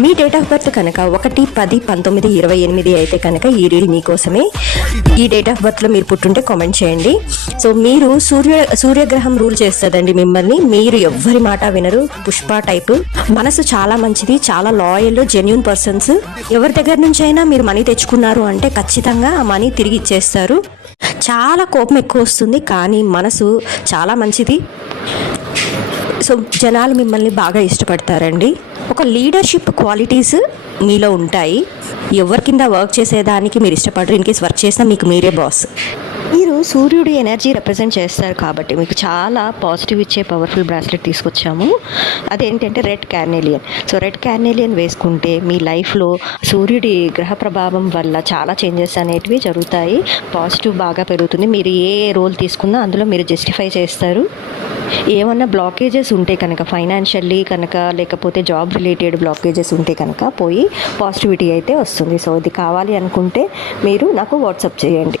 Me date of birth కనుక ఒకటి పది పంతొమ్మిది ఇరవై ఎనిమిది అయితే కనుక ఈ రీల్ మీకోసమే. ఈ డేట్ ఆఫ్ బర్త్లో మీరు పుట్టుంటే కామెంట్ చేయండి. సో మీరు సూర్య సూర్యగ్రహం రూల్ చేస్తుందండి మిమ్మల్ని. మీరు ఎవ్వరి మాట వినరు. పుష్ప టైప్ మనసు చాలా మంచిది చాలా లాయల్ జెన్యున్ పర్సన్స్ ఎవరి దగ్గర నుంచి అయినా మీరు మనీ తెచ్చుకున్నారు అంటే ఖచ్చితంగా ఆ మనీ తిరిగి ఇచ్చేస్తారు. చాలా కోపం ఎక్కువ వస్తుంది కానీ మనసు చాలా మంచిది. సో జనాలు మిమ్మల్ని బాగా ఇష్టపడతారండి. ఒక లీడర్షిప్ క్వాలిటీస్ మీలో ఉంటాయి. ఎవరి కింద వర్క్ చేసేదానికి మీరు ఇష్టపడరు. ఇన్ కేస్ వర్క్ చేసినా మీకు మీరే బాస్ మీరు సూర్యుడి ఎనర్జీ రిప్రజెంట్ చేస్తారు కాబట్టి మీకు చాలా పాజిటివ్ ఇచ్చే పవర్ఫుల్ బ్రాస్లెట్ తీసుకొచ్చాము. అదేంటంటే red carnelian so red carnelian వేసుకుంటే మీ లైఫ్లో సూర్యుడి గ్రహ ప్రభావం వల్ల చాలా చేంజెస్ అనేటివి జరుగుతాయి. పాజిటివ్ బాగా పెరుగుతుంది. మీరు ఏ రోల్ తీసుకున్నా అందులో మీరు జస్టిఫై చేస్తారు. ఏమన్నా బ్లాకేజెస్ ఉంటే కనుక ఫైనాన్షియల్లీ కనుక లేకపోతే జాబ్ రిలేటెడ్ బ్లాకేజెస్ ఉంటే కనుక పోయి పాజిటివిటీ అయితే వస్తుంది. సో ఇది కావాలి అనుకుంటే మీరు నాకు వాట్సాప్ చేయండి.